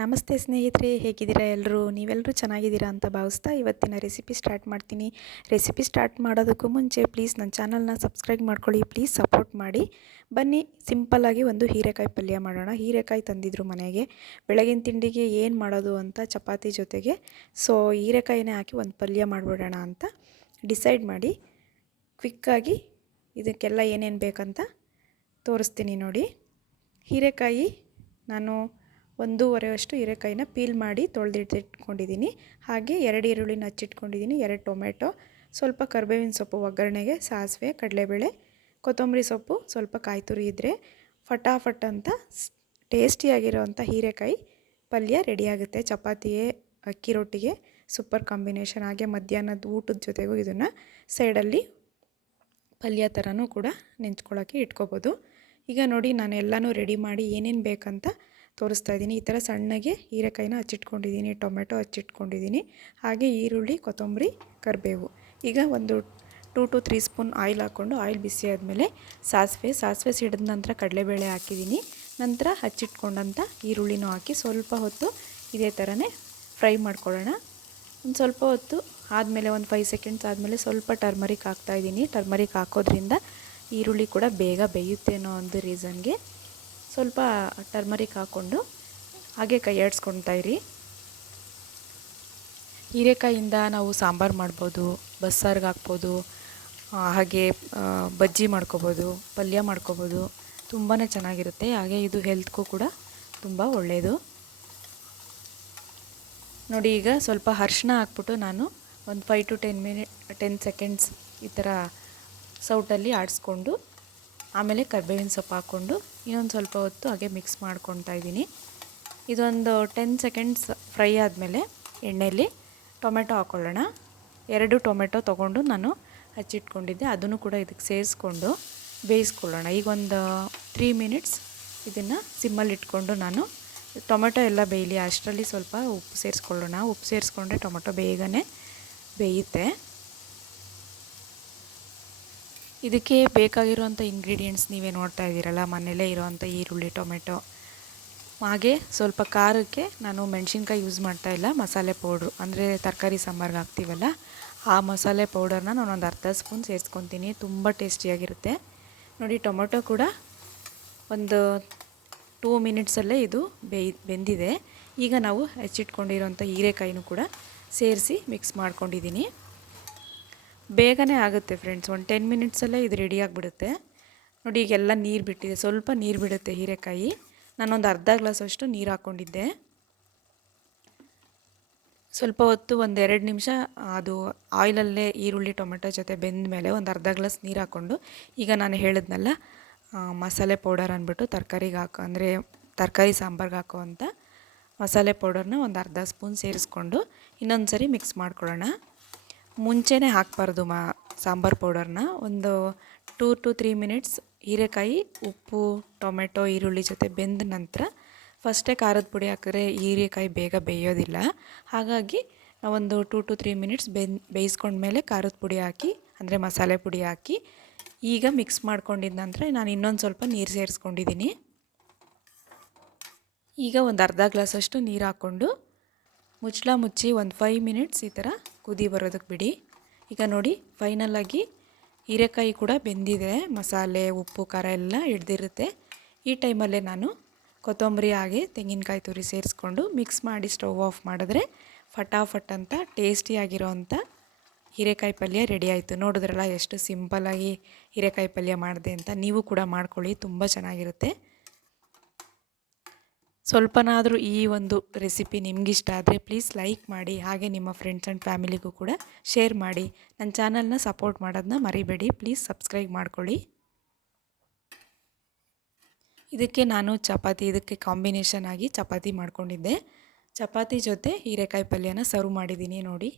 ನಮಸ್ತೆ ಸ್ನೇಹಿತರೆ, ಹೇಗಿದ್ದೀರಾ ಎಲ್ಲರೂ? ನೀವೆಲ್ಲರೂ ಚೆನ್ನಾಗಿದ್ದೀರಾ ಅಂತ ಭಾವಿಸ್ತಾ ಇವತ್ತಿನ ರೆಸಿಪಿ ಸ್ಟಾರ್ಟ್ ಮಾಡ್ತೀನಿ. ರೆಸಿಪಿ ಸ್ಟಾರ್ಟ್ ಮಾಡೋದಕ್ಕೂ ಮುಂಚೆ ಪ್ಲೀಸ್ ನನ್ನ ಚಾನಲ್ನ ಸಬ್ಸ್ಕ್ರೈಬ್ ಮಾಡ್ಕೊಳ್ಳಿ, ಪ್ಲೀಸ್ ಸಪೋರ್ಟ್ ಮಾಡಿ. ಬನ್ನಿ, ಸಿಂಪಲ್ಲಾಗಿ ಒಂದು ಹೀರೆಕಾಯಿ ಪಲ್ಯ ಮಾಡೋಣ. ಹೀರೆಕಾಯಿ ತಂದಿದ್ರು ಮನೆಗೆ. ಬೆಳಗಿನ ತಿಂಡಿಗೆ ಏನು ಮಾಡೋದು ಅಂತ ಚಪಾತಿ ಜೊತೆಗೆ ಹೀರೆಕಾಯಿನೇ ಹಾಕಿ ಒಂದು ಪಲ್ಯ ಮಾಡಿಬಿಡೋಣ ಅಂತ ಡಿಸೈಡ್ ಮಾಡಿ ಕ್ವಿಕ್ಕಾಗಿ ಇದಕ್ಕೆಲ್ಲ ಏನೇನು ಬೇಕಂತ ತೋರಿಸ್ತೀನಿ ನೋಡಿ. ಹೀರೆಕಾಯಿ ನಾನು 1.5 ಅಷ್ಟು ಹೀರೆಕಾಯಿನ ಪೀಲ್ ಮಾಡಿ ತೊಳೆದಿಟ್ಟಿಟ್ಕೊಂಡಿದ್ದೀನಿ. ಹಾಗೆ 2 ಈರುಳ್ಳಿನ ಹಚ್ಚಿಟ್ಕೊಂಡಿದ್ದೀನಿ, 2 ಟೊಮೆಟೊ, ಸ್ವಲ್ಪ ಕರಿಬೇವಿನ ಸೊಪ್ಪು ಒಗ್ಗರಣೆಗೆ, ಸಾಸಿವೆ, ಕಡಲೆಬೇಳೆ, ಕೊತ್ತಂಬರಿ ಸೊಪ್ಪು, ಸ್ವಲ್ಪ ಕಾಯಿ ತುರಿ ಇದ್ದರೆ ಫಟಾಫಟ್ ಅಂತ ಟೇಸ್ಟಿಯಾಗಿರೋವಂಥ ಹೀರೆಕಾಯಿ ಪಲ್ಯ ರೆಡಿಯಾಗುತ್ತೆ. ಚಪಾತಿಗೆ, ಅಕ್ಕಿ ರೊಟ್ಟಿಗೆ ಸೂಪರ್ ಕಾಂಬಿನೇಷನ್. ಹಾಗೆ ಮಧ್ಯಾಹ್ನದ ಊಟದ ಜೊತೆಗೂ ಇದನ್ನು ಸೈಡಲ್ಲಿ ಪಲ್ಯ ಥರನೂ ಕೂಡ ನೆಂಚ್ಕೊಳ್ಳೋಕ್ಕೆ ಇಟ್ಕೋಬೋದು. ಈಗ ನೋಡಿ, ನಾನು ಎಲ್ಲನೂ ರೆಡಿ ಮಾಡಿ ಏನೇನು ಬೇಕಂತ ತೋರಿಸ್ತಾ ಇದ್ದೀನಿ. ಈ ಥರ ಸಣ್ಣಗೆ ಹೀರೆಕಾಯಿನ ಹಚ್ಚಿಟ್ಕೊಂಡಿದ್ದೀನಿ, ಟೊಮೆಟೊ ಹಚ್ಚಿಟ್ಕೊಂಡಿದ್ದೀನಿ, ಹಾಗೆ ಈರುಳ್ಳಿ, ಕೊತ್ತಂಬರಿ, ಕರಿಬೇವು. ಈಗ ಒಂದು 2 to 3 ಸ್ಪೂನ್ ಆಯಿಲ್ ಹಾಕ್ಕೊಂಡು, ಆಯಿಲ್ ಬಿಸಿ ಆದಮೇಲೆ ಸಾಸಿವೆ ಸಿಡಿದ ನಂತರ ಕಡಲೆಬೇಳೆ ಹಾಕಿದ್ದೀನಿ. ನಂತರ ಹಚ್ಚಿಟ್ಕೊಂಡಂಥ ಈರುಳ್ಳಿನೂ ಹಾಕಿ ಸ್ವಲ್ಪ ಹೊತ್ತು ಇದೇ ಥರನೇ ಫ್ರೈ ಮಾಡ್ಕೊಳ್ಳೋಣ. ಒಂದು ಸ್ವಲ್ಪ ಹೊತ್ತು ಆದಮೇಲೆ, ಒಂದು 5 ಸೆಕೆಂಡ್ಸ್ ಆದಮೇಲೆ ಸ್ವಲ್ಪ ಟರ್ಮರಿಕ್ ಹಾಕ್ತಾಯಿದ್ದೀನಿ. ಟರ್ಮರಿಕ್ ಹಾಕೋದ್ರಿಂದ ಈರುಳ್ಳಿ ಕೂಡ ಬೇಗ ಬೇಯುತ್ತೆ ಅನ್ನೋ ಒಂದು ರೀಸನ್ಗೆ ಸ್ವಲ್ಪ ಟರ್ಮರಿಕ್ ಹಾಕ್ಕೊಂಡು ಹಾಗೆ ಕೈ ಆಡಿಸ್ಕೊಳ್ತಾ ಇರಿ. ಹೀರೆಕಾಯಿಂದ ನಾವು ಸಾಂಬಾರು ಮಾಡ್ಬೋದು, ಬಸ್ಸಾರಿಗೆ ಹಾಕ್ಬೋದು, ಹಾಗೆ ಬಜ್ಜಿ ಮಾಡ್ಕೋಬೋದು, ಪಲ್ಯ ಮಾಡ್ಕೋಬೋದು. ತುಂಬಾ ಚೆನ್ನಾಗಿರುತ್ತೆ. ಹಾಗೆ ಇದು ಹೆಲ್ತ್ಗೂ ಕೂಡ ತುಂಬ ಒಳ್ಳೆಯದು ನೋಡಿ. ಈಗ ಸ್ವಲ್ಪ ಅರಿಶಿನ ಹಾಕ್ಬಿಟ್ಟು ನಾನು ಒಂದು 5 to 10 ಸೆಕೆಂಡ್ಸ್ ಈ ಥರ ಸೌಟಲ್ಲಿ ಆಡಿಸ್ಕೊಂಡು, ಆಮೇಲೆ ಕರಿಬೇವಿನ ಸೊಪ್ಪು ಹಾಕ್ಕೊಂಡು ಇನ್ನೊಂದು ಸ್ವಲ್ಪ ಹೊತ್ತು ಹಾಗೆ ಮಿಕ್ಸ್ ಮಾಡ್ಕೊತಾ ಇದ್ದೀನಿ. ಇದೊಂದು 10 ಸೆಕೆಂಡ್ಸ್ ಫ್ರೈ ಆದಮೇಲೆ ಎಣ್ಣೆಯಲ್ಲಿ ಟೊಮೆಟೊ ಹಾಕ್ಕೊಳ್ಳೋಣ. 2 ಟೊಮೆಟೊ ತೊಗೊಂಡು ನಾನು ಹಚ್ಚಿಟ್ಕೊಂಡಿದ್ದೆ, ಅದನ್ನು ಕೂಡ ಇದಕ್ಕೆ ಸೇರಿಸ್ಕೊಂಡು ಬೇಯಿಸ್ಕೊಳ್ಳೋಣ. ಈಗ ಒಂದು 3 ಮಿನಿಟ್ಸ್ ಇದನ್ನು ಸಿಮ್ಮಲ್ಲಿ ಇಟ್ಕೊಂಡು ನಾನು ಟೊಮೆಟೊ ಎಲ್ಲ ಬೇಯಲಿ ಅಷ್ಟರಲ್ಲಿ ಸ್ವಲ್ಪ ಉಪ್ಪು ಸೇರಿಸ್ಕೊಳ್ಳೋಣ. ಉಪ್ಪು ಸೇರಿಸ್ಕೊಂಡ್ರೆ ಟೊಮೆಟೊ ಬೇಗನೆ ಬೇಯುತ್ತೆ. ಇದಕ್ಕೆ ಬೇಕಾಗಿರುವಂಥ ಇಂಗ್ರೀಡಿಯೆಂಟ್ಸ್ ನೀವೇ ನೋಡ್ತಾ ಇದ್ದೀರಲ್ಲ, ಮನೆಯಲ್ಲೇ ಇರೋವಂಥ ಈರುಳ್ಳಿ, ಟೊಮೆಟೊ, ಹಾಗೆ ಸ್ವಲ್ಪ ಖಾರಕ್ಕೆ ನಾನು ಮೆಣಸಿನ್ಕಾಯಿ ಯೂಸ್ ಮಾಡ್ತಾಯಿಲ್ಲ, ಮಸಾಲೆ ಪೌಡ್ರು ಅಂದರೆ ತರಕಾರಿ ಸಾಂಬಾರ್ಗೆ ಹಾಕ್ತೀವಲ್ಲ ಆ ಮಸಾಲೆ ಪೌಡರ್ನ ನಾನು ಒಂದು ಅರ್ಧ ಸ್ಪೂನ್ ಸೇರಿಸ್ಕೊತೀನಿ. ತುಂಬ ಟೇಸ್ಟಿಯಾಗಿರುತ್ತೆ ನೋಡಿ. ಟೊಮೆಟೊ ಕೂಡ ಒಂದು 2 ಮಿನಿಟ್ಸಲ್ಲೇ ಇದು ಬೆಂದಿದೆ. ಈಗ ನಾವು ಹೆಚ್ಚಿಟ್ಕೊಂಡಿರೋಂಥ ಹೀರೆಕಾಯಿನೂ ಕೂಡ ಸೇರಿಸಿ ಮಿಕ್ಸ್ ಮಾಡ್ಕೊಂಡಿದ್ದೀನಿ. ಬೇಗನೆ ಆಗುತ್ತೆ ಫ್ರೆಂಡ್ಸ್, ಒಂದು 10 ಮಿನಿಟ್ಸಲ್ಲೇ ಇದು ರೆಡಿ ಆಗಿಬಿಡುತ್ತೆ ನೋಡಿ. ಈಗೆಲ್ಲ ನೀರು ಬಿಟ್ಟಿದೆ, ಸ್ವಲ್ಪ ನೀರು ಬಿಡುತ್ತೆ ಹೀರೆಕಾಯಿ. ನಾನೊಂದು ಅರ್ಧ ಗ್ಲಾಸಷ್ಟು ನೀರು ಹಾಕ್ಕೊಂಡಿದ್ದೆ. ಸ್ವಲ್ಪ ಹೊತ್ತು ಒಂದು 2 ನಿಮಿಷ ಅದು ಆಯಿಲಲ್ಲೇ ಈರುಳ್ಳಿ ಟೊಮೆಟೊ ಜೊತೆ ಬೆಂದ ಮೇಲೆ ಒಂದು ಅರ್ಧ ಗ್ಲಾಸ್ ನೀರು ಹಾಕ್ಕೊಂಡು, ಈಗ ನಾನು ಹೇಳಿದ್ನಲ್ಲ ಮಸಾಲೆ ಪೌಡರ್ ಅಂದ್ಬಿಟ್ಟು ತರಕಾರಿಗೆ ಅಂದರೆ ತರಕಾರಿ ಸಾಂಬಾರ್ಗೆ ಹಾಕುವಂಥ ಮಸಾಲೆ ಪೌಡರ್ನ ಒಂದು ಅರ್ಧ ಸ್ಪೂನ್ ಸೇರಿಸ್ಕೊಂಡು ಇನ್ನೊಂದು ಸರಿ ಮಿಕ್ಸ್ ಮಾಡ್ಕೊಳ್ಳೋಣ. ಮುಂಚೆನೇ ಹಾಕಬಾರ್ದು ಸಾಂಬಾರು ಪೌಡರ್ನ. ಒಂದು 2 to 3 ಮಿನಿಟ್ಸ್ ಹೀರೆಕಾಯಿ ಉಪ್ಪು, ಟೊಮೆಟೊ, ಈರುಳ್ಳಿ ಜೊತೆ ಬೆಂದ ನಂತರ ಫಸ್ಟೇ ಖಾರದ ಪುಡಿ ಹಾಕಿದ್ರೆ ಹೀರೆಕಾಯಿ ಬೇಗ ಬೇಯೋದಿಲ್ಲ. ಹಾಗಾಗಿ ಒಂದು 2 to 3 ಮಿನಿಟ್ಸ್ ಬೇಯಿಸ್ಕೊಂಡ್ಮೇಲೆ ಖಾರದ ಪುಡಿ ಹಾಕಿ, ಅಂದರೆ ಮಸಾಲೆ ಪುಡಿ ಹಾಕಿ ಈಗ ಮಿಕ್ಸ್ ಮಾಡ್ಕೊಂಡಿದ್ದ ನಂತರ ನಾನು ಇನ್ನೊಂದು ಸ್ವಲ್ಪ ನೀರು ಸೇರಿಸ್ಕೊಂಡಿದ್ದೀನಿ. ಈಗ ಒಂದು ಅರ್ಧ ಗ್ಲಾಸಷ್ಟು ನೀರು ಹಾಕ್ಕೊಂಡು ಮುಚ್ಚಳ ಮುಚ್ಚಿ ಒಂದು 5 ಮಿನಿಟ್ಸ್ ಈ ಥರ ಕುದಿ ಬರೋದಕ್ಕೆ ಬಿಡಿ. ಈಗ ನೋಡಿ, ಫೈನಲಾಗಿ ಹೀರೆಕಾಯಿ ಕೂಡ ಬೆಂದಿದೆ, ಮಸಾಲೆ, ಉಪ್ಪು, ಖಾರ ಎಲ್ಲ ಹಿಡ್ದಿರುತ್ತೆ. ಈ ಟೈಮಲ್ಲೇ ನಾನು ಕೊತ್ತಂಬರಿ ಹಾಗೆ ತೆಂಗಿನಕಾಯಿ ತುರಿ ಸೇರಿಸ್ಕೊಂಡು ಮಿಕ್ಸ್ ಮಾಡಿ ಸ್ಟವ್ ಆಫ್ ಮಾಡಿದ್ರೆ ಫಟಾಫಟ್ ಅಂತ ಟೇಸ್ಟಿಯಾಗಿರೋವಂಥ ಹೀರೆಕಾಯಿ ಪಲ್ಯ ರೆಡಿ ಆಯಿತು. ನೋಡಿದ್ರಲ್ಲ ಎಷ್ಟು ಸಿಂಪಲ್ಲಾಗಿ ಹೀರೆಕಾಯಿ ಪಲ್ಯ ಮಾಡಿದೆ ಅಂತ. ನೀವು ಕೂಡ ಮಾಡ್ಕೊಳ್ಳಿ, ತುಂಬ ಚೆನ್ನಾಗಿರುತ್ತೆ. ಸ್ವಲ್ಪನಾದರೂ ಈ ಒಂದು ರೆಸಿಪಿ ನಿಮಗಿಷ್ಟ ಆದರೆ ಪ್ಲೀಸ್ ಲೈಕ್ ಮಾಡಿ, ಹಾಗೆ ನಿಮ್ಮ ಫ್ರೆಂಡ್ಸ್ ಆ್ಯಂಡ್ ಫ್ಯಾಮಿಲಿಗೂ ಕೂಡ ಶೇರ್ ಮಾಡಿ. ನನ್ನ ಚಾನಲ್ನ ಸಪೋರ್ಟ್ ಮಾಡೋದನ್ನ ಮರಿಬೇಡಿ, ಪ್ಲೀಸ್ ಸಬ್ಸ್ಕ್ರೈಬ್ ಮಾಡ್ಕೊಳ್ಳಿ. ಇದಕ್ಕೆ ನಾನು ಇದಕ್ಕೆ ಕಾಂಬಿನೇಷನ್ ಆಗಿ ಚಪಾತಿ ಮಾಡ್ಕೊಂಡಿದ್ದೆ. ಚಪಾತಿ ಜೊತೆ ಹೀರೆಕಾಯಿ ಪಲ್ಯನ ಸರ್ವ್ ಮಾಡಿದ್ದೀನಿ ನೋಡಿ.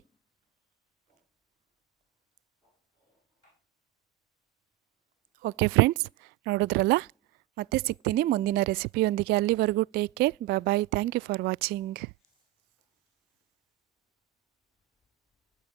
ಓಕೆ ಫ್ರೆಂಡ್ಸ್, ನೋಡಿದ್ರಲ್ಲ. ಮತ್ತೆ ಸಿಗ್ತೀನಿ ಮುಂದಿನ ರೆಸಿಪಿಯೊಂದಿಗೆ. ಅಲ್ಲಿವರೆಗೂ take care, bye. Thank you for watching.